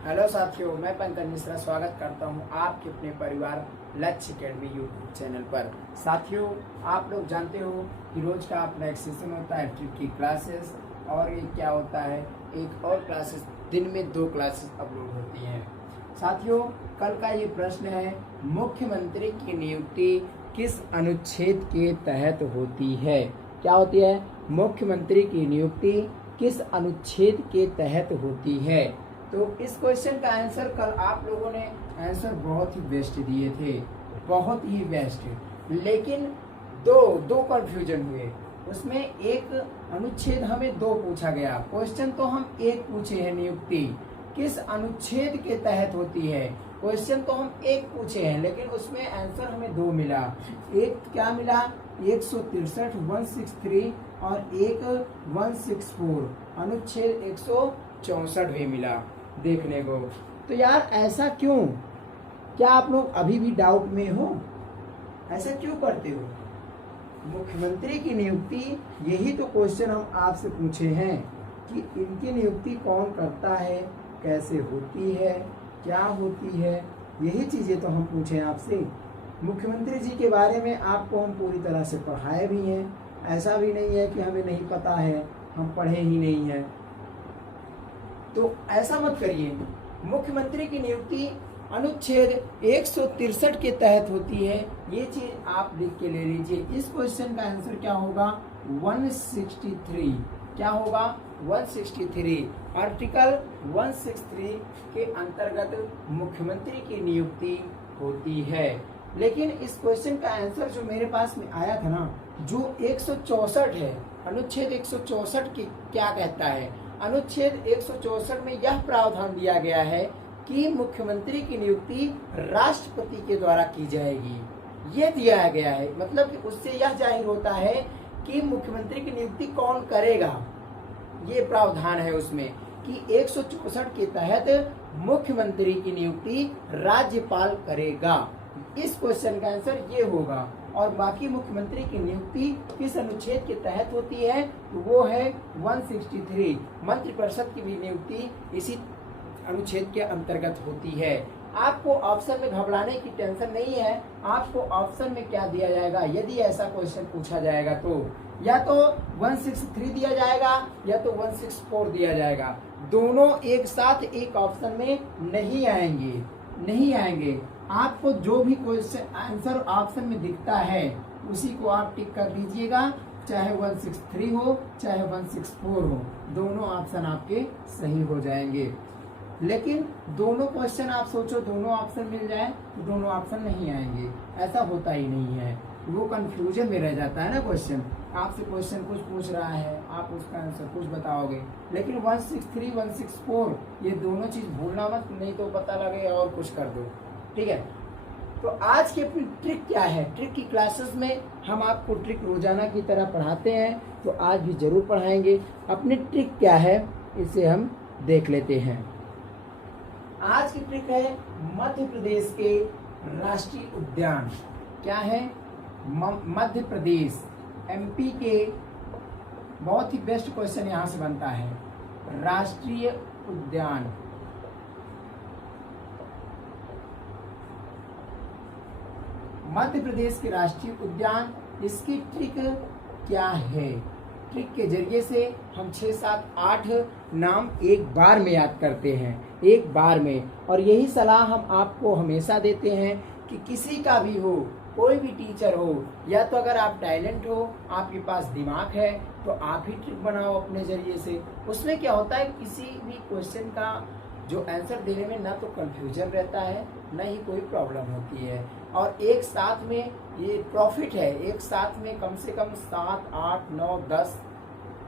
Hello साथियों, मैं पंकज मिश्रा स्वागत करता हूं आपके अपने परिवार लक्ष्य अकेडमी यूट्यूब चैनल पर। साथियों, आप लोग जानते हो कि रोज का अपना एक सेशन होता है ट्रिक की क्लासेस, और ये क्या होता है, एक और क्लासेस, दिन में 2 क्लासेस अपलोड होती हैं। साथियों, कल का ये प्रश्न है, मुख्यमंत्री की नियुक्ति किस अनुच्छेद के तहत होती है? क्या होती है? मुख्यमंत्री की नियुक्ति किस अनुच्छेद के तहत होती है? तो इस क्वेश्चन का आंसर कल आप लोगों ने आंसर बहुत ही बेस्ट दिए थे, बहुत ही बेस्ट, लेकिन दो कंफ्यूजन हुए। उसमें एक अनुच्छेद हमें 2 पूछा गया, क्वेश्चन तो हम एक पूछे हैं, नियुक्ति किस अनुच्छेद के तहत होती है, क्वेश्चन तो हम एक पूछे हैं, लेकिन उसमें आंसर हमें 2 मिला। एक क्या मिला? 163 163 और एक 164, अनुच्छेद 164 भी मिला देखने को। तो यार ऐसा क्यों? क्या आप लोग अभी भी डाउट में हो? ऐसा क्यों करते हो? मुख्यमंत्री की नियुक्ति, यही तो क्वेश्चन हम आपसे पूछे हैं कि इनकी नियुक्ति कौन करता है, कैसे होती है, क्या होती है, यही चीजें तो हम पूछे आपसे। मुख्यमंत्री जी के बारे में आपको हम पूरी तरह से पढ़ाए भी हैं, ऐसा भी नहीं है कि हमें नहीं पता है, हम पढ़े ही नहीं हैं। तो ऐसा मत करिए। मुख्यमंत्री की नियुक्ति अनुच्छेद 163 के तहत होती है, ये चीज आप लिख के ले लीजिए। इस क्वेश्चन का आंसर क्या होगा? 163। क्या होगा? 163। आर्टिकल 163 के अंतर्गत मुख्यमंत्री की नियुक्ति होती है। लेकिन इस क्वेश्चन का आंसर जो मेरे पास में आया था ना, जो 164 है, अनुच्छेद 164 की क्या कहता है? अनुच्छेद 164 में यह प्रावधान दिया गया है कि मुख्यमंत्री की नियुक्ति राष्ट्रपति के द्वारा की जाएगी। ये दिया गया है, मतलब कि उससे यह जाहिर होता है कि मुख्यमंत्री की नियुक्ति कौन करेगा। ये प्रावधान है उसमें कि 164 के तहत मुख्यमंत्री की नियुक्ति राज्यपाल करेगा। इस क्वेश्चन का आंसर ये होगा। और बाकी मुख्यमंत्री की नियुक्ति किस अनुच्छेद के तहत होती है? तो वो है 163। मंत्रिपरिषद की भी नियुक्ति इसी अनुच्छेद के अंतर्गत होती है। आपको ऑप्शन में घबराने की टेंशन नहीं है। आपको ऑप्शन में क्या दिया जाएगा यदि ऐसा क्वेश्चन पूछा जाएगा तो? या तो 163 दिया जाएगा या तो 164 दिया जाएगा। दोनों एक साथ एक ऑप्शन में नहीं आएंगे। आपको जो भी क्वेश्चन आंसर ऑप्शन में दिखता है उसी को आप टिक कर दीजिएगा, चाहे 163 हो चाहे 164 हो, दोनों ऑप्शन आपके सही हो जाएंगे। लेकिन दोनों क्वेश्चन आप सोचो दोनों ऑप्शन मिल जाए तो दोनों ऑप्शन नहीं आएंगे, ऐसा होता ही नहीं है। वो कंफ्यूजन में रह जाता है ना। क्वेश्चन आपसे क्वेश्चन कुछ पूछ रहा है, आप उसका आंसर कुछ बताओगे, लेकिन 163 164 ये दोनों चीज भूलना मत, नहीं तो पता लगे और कुछ कर दो। ठीक है, तो आज की अपनी ट्रिक क्या है? ट्रिक की क्लासेस में हम आपको ट्रिक रोजाना की तरह पढ़ाते हैं, तो आज भी जरूर पढ़ाएंगे। अपनी ट्रिक क्या है इसे हम देख लेते हैं। आज की ट्रिक है मध्य प्रदेश के राष्ट्रीय उद्यान। क्या है? मध्य प्रदेश, एमपी के, बहुत ही बेस्ट क्वेश्चन यहां से बनता है। राष्ट्रीय उद्यान, मध्य प्रदेश के राष्ट्रीय उद्यान, इसकी ट्रिक क्या है? ट्रिक के जरिए से हम 6 7 8 नाम एक बार में याद करते हैं, एक बार में। और यही सलाह हम आपको हमेशा देते हैं कि किसी का भी हो, कोई भी टीचर हो, या तो अगर आप टैलेंट हो, आपके पास दिमाग है, तो आप ही ट्रिक बनाओ अपने जरिए से। उसमें क्या होता है, किसी भी क्वेश्चन का जो आंसर देने में ना तो कंफ्यूजन रहता है, ना ही कोई प्रॉब्लम होती है, और एक साथ में ये प्रॉफिट है। एक साथ में कम से कम 7 8 9 10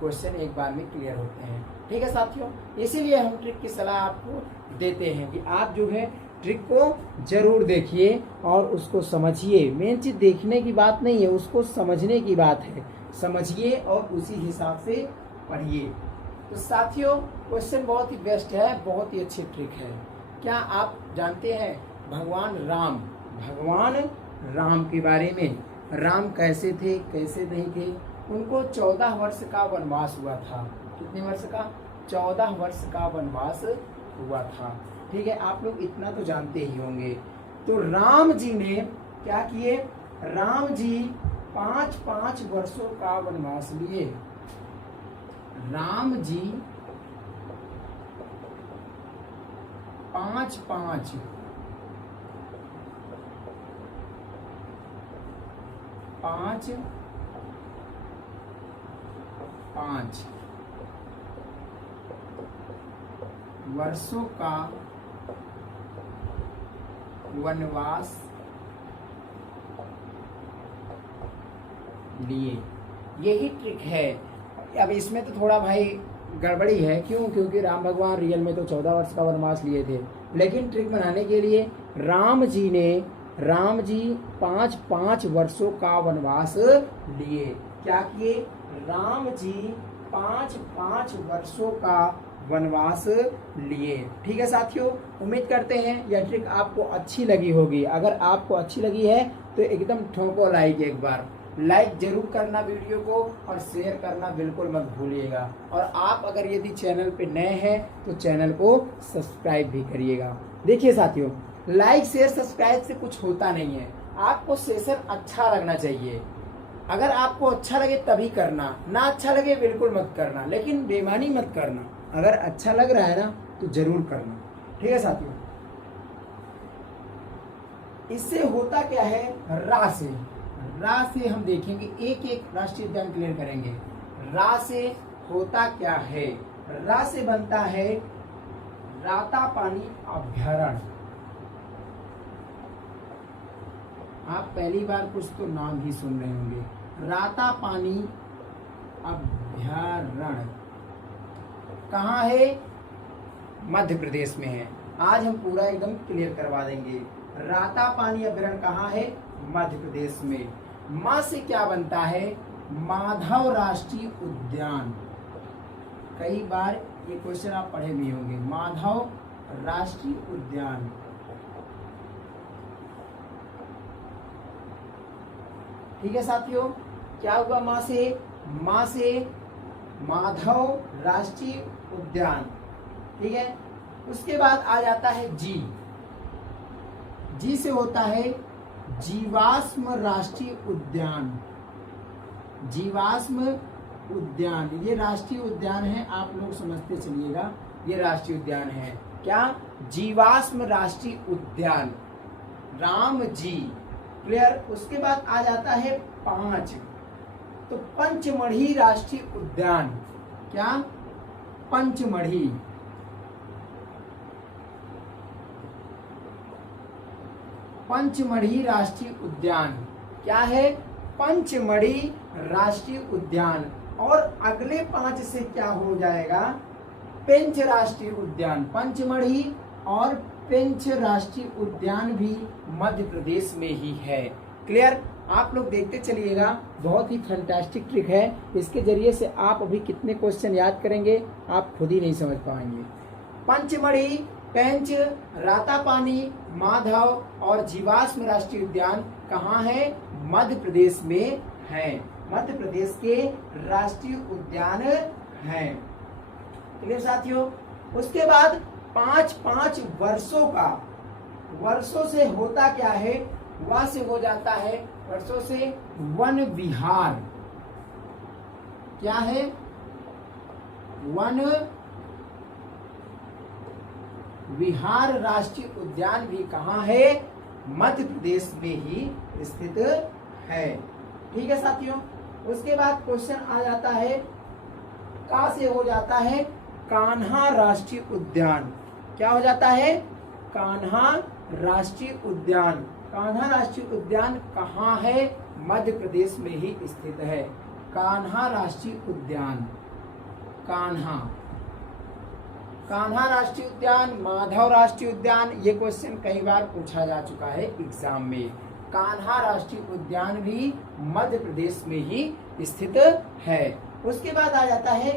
क्वेश्चन एक बार में क्लियर होते हैं। ठीक है साथियों, इसीलिए हम ट्रिक की सलाह आपको देते हैं कि आप जो है ट्रिक को जरूर देखिए और उसको समझिए। मेन चीज देखने की बात नहीं है, उसको समझने की बात है। समझिए और उसी हिसाब से पढ़िए। तो साथियों, क्वेश्चन बहुत ही बेस्ट है, बहुत ही अच्छी ट्रिक है। क्या आप जानते हैं भगवान राम के बारे में? राम कैसे थे, कैसे नहीं थे? उनको 14 वर्ष का वनवास हुआ था। कितने वर्ष का? 14 वर्ष का वनवास हुआ था। ठीक है, आप लोग इतना तो जानते ही होंगे। तो राम जी ने क्या किए, राम जी 5-5 वर्षों का वनवास लिए। राम जी 5-5 वर्षों का वनवास लिए। यही ट्रिक है। अब इसमें तो थोड़ा भाई गड़बड़ी है, क्यों? क्योंकि राम भगवान रियल में तो 14 वर्ष का वनवास लिए थे, लेकिन ट्रिक बनाने के लिए राम जी 5-5 वर्षों का वनवास लिए। क्या किए? राम जी 5-5 वर्षों का वनवास लिए। ठीक है साथियों, उम्मीद करते हैं यह ट्रिक आपको अच्छी लगी होगी। अगर आपको अच्छी लगी है तो एकदम ठोको लाइक, एक बार लाइक जरूर करना वीडियो को, और शेयर करना बिल्कुल मत भूलिएगा। और आप अगर यदि चैनल पे नए हैं तो चैनल को सब्सक्राइब भी करिएगा। देखिए साथियों, लाइक शेयर सब्सक्राइब से कुछ होता नहीं है, आपको सेशन अच्छा लगना चाहिए। अगर आपको अच्छा लगे तभी करना, ना अच्छा लगे बिल्कुल मत करना, लेकिन बेईमानी मत करना। अगर अच्छा लग रहा है ना तो जरूर करना। ठीक है साथियों, इससे होता क्या है, रा से हम देखेंगे, एक एक राष्ट्रीय उद्यान क्लियर करेंगे। रा से होता क्या है, रा से बनता है रातापानी अभयारण्य। आप पहली बार कुछ तो नाम ही सुन रहे होंगे। रातापानी अभयारण्य कहाँ है? मध्य प्रदेश में है। आज हम पूरा एकदम क्लियर करवा देंगे। रातापानी अभयारण्य कहाँ है? मध्य प्रदेश में। माँ से क्या बनता है? माधव राष्ट्रीय उद्यान। कई बार ये क्वेश्चन आप पढ़े भी होंगे। माधव राष्ट्रीय उद्यान। ठीक है साथियों, क्या हुआ? माँ से माधव राष्ट्रीय उद्यान। ठीक है, उसके बाद आ जाता है जी से होता है जीवाश्म राष्ट्रीय उद्यान। जीवाश्म उद्यान, ये राष्ट्रीय उद्यान है, आप लोग समझते चलिएगा, ये राष्ट्रीय उद्यान है। क्या? जीवाश्म राष्ट्रीय उद्यान। राम जी, क्लियर। उसके बाद आ जाता है 5, तो पंचमढ़ी राष्ट्रीय उद्यान। क्या? पंचमढ़ी। पंचमढ़ी राष्ट्रीय उद्यान क्या है? पंचमढ़ी राष्ट्रीय उद्यान। और अगले 5 से क्या हो जाएगा? पेंच राष्ट्रीय उद्यान। पंचमढ़ी और पेंच राष्ट्रीय उद्यान भी मध्य प्रदेश में ही है। क्लियर? आप लोग देखते चलिएगा, बहुत ही फैंटास्टिक ट्रिक है। इसके जरिए से आप अभी कितने क्वेश्चन याद करेंगे आप खुद ही नहीं समझ पाएंगे। पंचमढ़ी, पेंच, रातापानी, माधव और जीवाश्म राष्ट्रीय उद्यान कहाँ है? मध्य प्रदेश में है। मध्य प्रदेश के राष्ट्रीय उद्यान हैं। क्लियर साथियों? उसके बाद 5-5 वर्षों से होता क्या है? वह से हो जाता है वर्षों से वन विहार। क्या है? वन विहार राष्ट्रीय उद्यान भी कहाँ है? मध्य प्रदेश में ही स्थित है। ठीक है साथियों, उसके बाद क्वेश्चन आ जाता है, का से हो जाता है कान्हा राष्ट्रीय उद्यान। क्या हो जाता है? कान्हा राष्ट्रीय उद्यान। कान्हा राष्ट्रीय उद्यान कहाँ है? मध्य प्रदेश में ही स्थित है। कान्हा राष्ट्रीय उद्यान। कान्हा राष्ट्रीय उद्यान, माधव राष्ट्रीय उद्यान, ये क्वेश्चन कई बार पूछा जा चुका है एग्जाम में। कान्हा राष्ट्रीय उद्यान भी मध्य प्रदेश में ही स्थित है। उसके बाद आ जाता है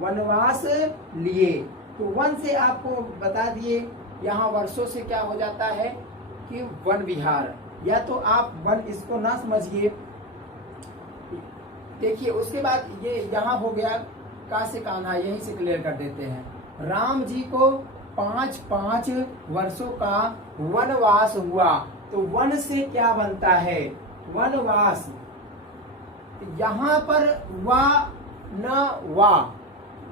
वनवास लिए। तो वन से आपको बता दिए, यहाँ वर्षों से क्या हो जाता है कि वन विहार, या तो आप वन इसको ना समझिए। देखिए, उसके बाद ये यहाँ हो गया का से कान्हा, यहीं से क्लियर कर देते हैं। राम जी को 5 वर्षों का वनवास हुआ। तो वन से क्या बनता है? वनवास। यहाँ पर वा न वा,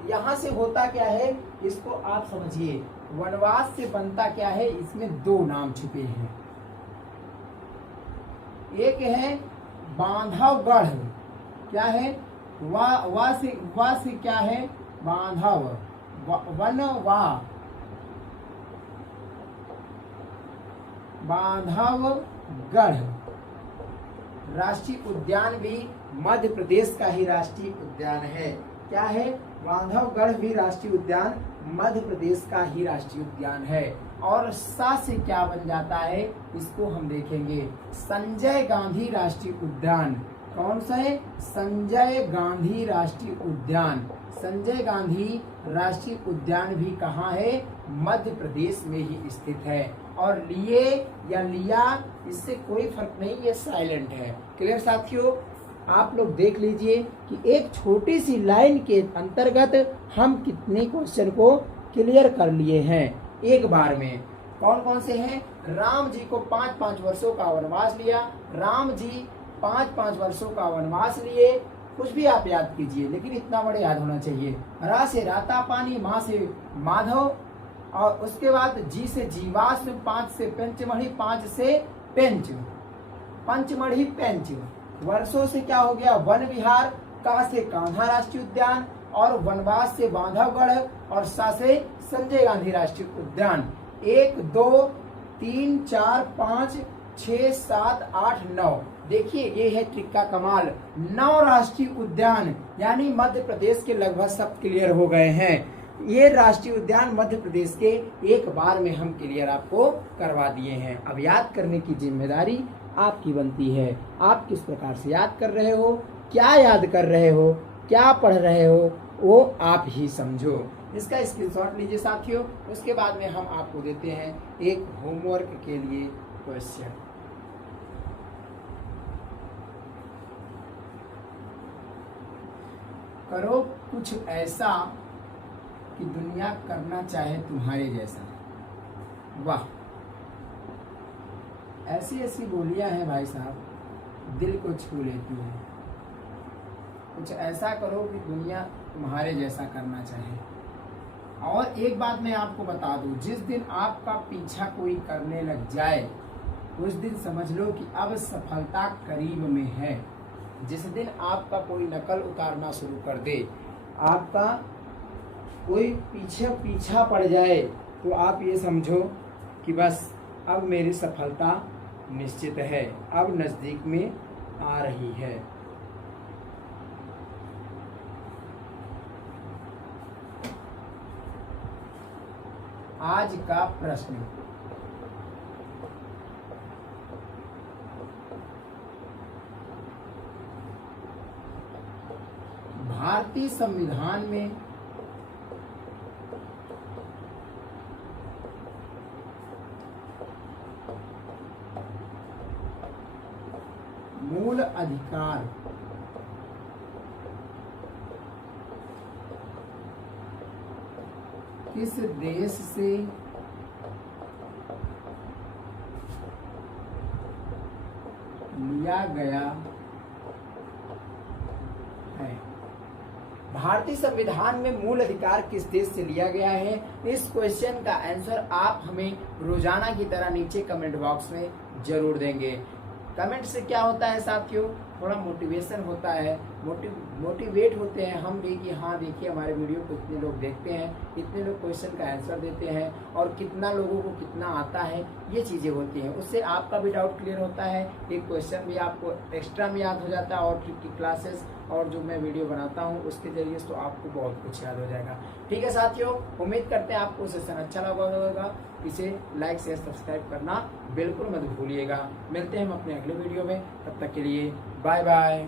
यहाँ से होता क्या है इसको आप समझिए। वनवास से बनता क्या है, इसमें दो नाम छुपे हैं। एक है बांधवगढ़, क्या है? वा से क्या है? बांधव, वनवा, बांधवगढ़ राष्ट्रीय उद्यान भी मध्य प्रदेश का ही राष्ट्रीय उद्यान है। क्या है? बांधवगढ़ भी राष्ट्रीय उद्यान मध्य प्रदेश का ही राष्ट्रीय उद्यान है। और सा से क्या बन जाता है इसको हम देखेंगे। संजय गांधी राष्ट्रीय उद्यान, कौन सा है? संजय गांधी राष्ट्रीय उद्यान। संजय गांधी राष्ट्रीय उद्यान भी कहाँ है? मध्य प्रदेश में ही स्थित है। और लिए या लिया, इससे कोई फर्क नहीं, ये साइलेंट है। क्लियर साथियों? आप लोग देख लीजिए कि एक छोटी सी लाइन के अंतर्गत हम कितने क्वेश्चन को क्लियर कर लिए हैं एक बार में। कौन कौन से हैं? राम जी को 5 वर्षों का वनवास लिया। राम जी 5 वर्षों का वनवास लिए। कुछ भी आप याद कीजिए, लेकिन इतना बड़े याद होना चाहिए। रा से राता पानी, माँ से माधव, और उसके बाद जी से जीवाश्म, 5 से पंचमढ़ी, 5 से पेंच, पंचमढ़ी पेंच। वर्षों से क्या हो गया? वन विहार। का से कान्हा राष्ट्रीय उद्यान, और वनवास से बांधवगढ़, और सा से संजय गांधी राष्ट्रीय उद्यान। 1 2 3 4 5 6 7 8 9। देखिए ये है ट्रिक का कमाल। 9 राष्ट्रीय उद्यान, यानी मध्य प्रदेश के लगभग सब क्लियर हो गए हैं। ये राष्ट्रीय उद्यान मध्य प्रदेश के एक बार में हम क्लियर आपको करवा दिए हैं। अब याद करने की जिम्मेदारी आपकी बनती है। आप किस प्रकार से याद कर रहे हो, क्या याद कर रहे हो, क्या पढ़ रहे हो, वो आप ही समझो। इसका स्क्रीनशॉट लीजिए साथियों। उसके बाद में हम आपको देते हैं एक होमवर्क के लिए क्वेश्चन। करो कुछ ऐसा कि दुनिया करना चाहे तुम्हारे जैसा। वाह, ऐसी ऐसी बोलियां हैं भाई साहब, दिल को छू लेती हैं। कुछ ऐसा करो कि दुनिया तुम्हारे जैसा करना चाहे। और एक बात मैं आपको बता दूं, जिस दिन आपका पीछा कोई करने लग जाए उस दिन समझ लो कि अब सफलता करीब में है। जिस दिन आपका कोई नकल उतारना शुरू कर दे, आपका कोई पीछा पड़ जाए, तो आप ये समझो कि बस अब मेरी सफलता निश्चित है, अब नजदीक में आ रही है। आज का प्रश्न, भारतीय संविधान में मूल अधिकार किस देश से लिया गया है? भारतीय संविधान में मूल अधिकार किस देश से लिया गया है? इस क्वेश्चन का आंसर आप हमें रोजाना की तरह नीचे कमेंट बॉक्स में जरूर देंगे। कमेंट से क्या होता है साथियों, थोड़ा मोटिवेशन होता है, मोटिवेट होते हैं हम भी कि हाँ देखिए हमारे वीडियो को इतने लोग देखते हैं, इतने लोग क्वेश्चन का आंसर देते हैं, और कितना लोगों को कितना आता है, ये चीज़ें होती हैं। उससे आपका भी डाउट क्लियर होता है, एक क्वेश्चन भी आपको एक्स्ट्रा में याद हो जाता है, और ट्रिक की क्लासेस और जो मैं वीडियो बनाता हूँ उसके जरिए तो आपको बहुत कुछ याद हो जाएगा। ठीक है साथियों, उम्मीद करते हैं आपको सेशन अच्छा लगा होगा। इसे लाइक शेयर सब्सक्राइब करना बिल्कुल मत भूलिएगा। मिलते हैं हम अपने अगले वीडियो में, तब तक के लिए बाय बाय।